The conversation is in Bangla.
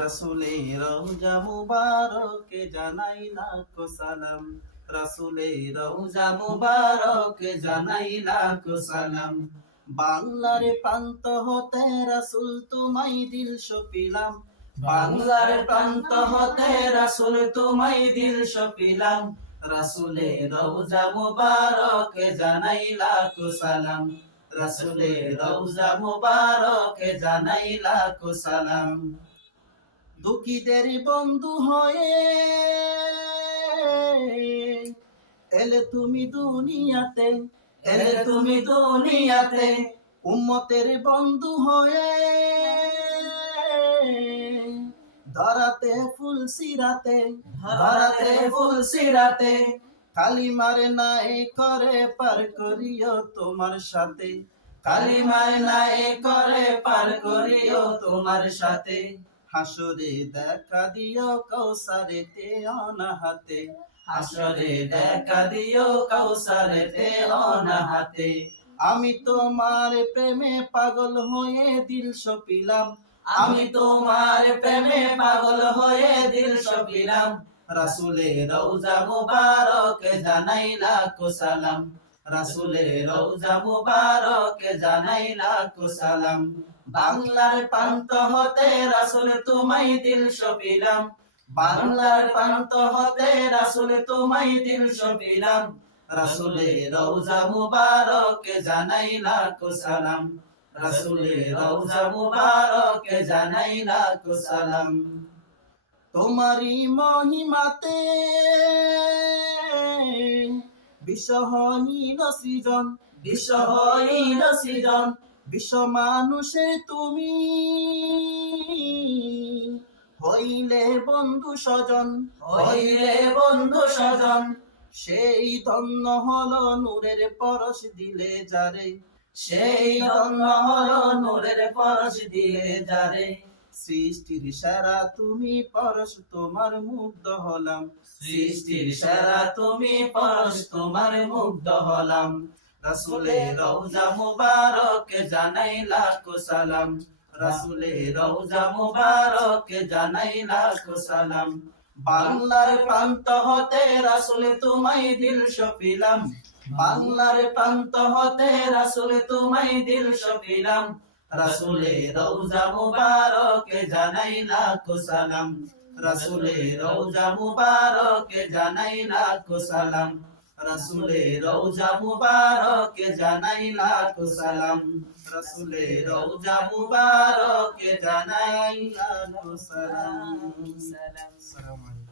রাসুলে রওজা মুবারকে জানাই লাখো সালাম। রাসুলে রওজা মুবারকে জানাই লাখো সালাম। বাংলার প্রান্ত হতে রাসুল তোমায় দিল সপিলাম। বাংলার প্রান্ত হতে রাসুল তোমায় দিল সপিলাম। রাসুলে রওজা মুবারকে জানাই লাখো সালাম। জানাই লাখো সালাম। দুঃখীদের বন্ধু হয়ে এলে তুমি দুনিয়াতে, এলে তুমি দুনিয়াতে উম্মতের বন্ধু হয়ে ধরাতে ফুল সিরাতে, ধরাতে ফুল সিরাতে, কালিমার নাই করে পার করিও তোমার সাথে, কালিমার নাই করে পার করিও তোমার সাথে। হাসরে দেখা দিও কৌসারেতে অনাহাতে হাসরে দেখা দিও কৌসারেতে অনাহাতে আমি তোমার প্রেমে পাগল হয়ে দিল সপিলাম। আমি তোমার প্রেমে পাগল হয়ে দিল সপিলাম। রাসুলে রওজা মুবারক জানাই লাখো সালাম। রাসুলে রওজা মুবারক জানাই লাখো সালাম। বাংলার প্রান্ত হতে রাসুল তোমায় দিল সপিলাম বাংলার প্রান্ত হতে রাসুল তোমায় দিল সপিলাম রাসুলে রওজা মুবারক জানাই মুবারক তোমারই মহিমাতে বিশ্বহীন সৃজন বিশ্বহীন সৃজন বিশ্ব মানুষে তুমি। হইলে বন্ধু স্বজন, হইলে বন্ধু স্বজন, সেই ধন্য হলো নূরের পরশ দিলে যারে। সেই ধন্য হলো নূরের পরশ দিলে যারে। সৃষ্টির সারা তুমি পরশ, তোমার মুগ্ধ হলাম। সৃষ্টির সারা তুমি পরশ, তোমার মুগ্ধ হলাম। রাসুলে রওজা মুবারক জানাই লাখো রাসুলে রওজা মুবারক জানাই লাখো বাংলার প্রান্ত হতে রাসুলে তোমায় দিল সপিলাম বাংলার প্রান্ত হতে রাসুলে তোমায় দিল সপিলাম রাসুলে রওজা মুবারক জানাই লাখো সালাম। রাসুলে মুবারক জানাই লাখো রাসুলে রওজা মুবারক জানাই লাখো সালাম। রসুলের রওজা মুবারক জানাই লাখো সালাম। সালাম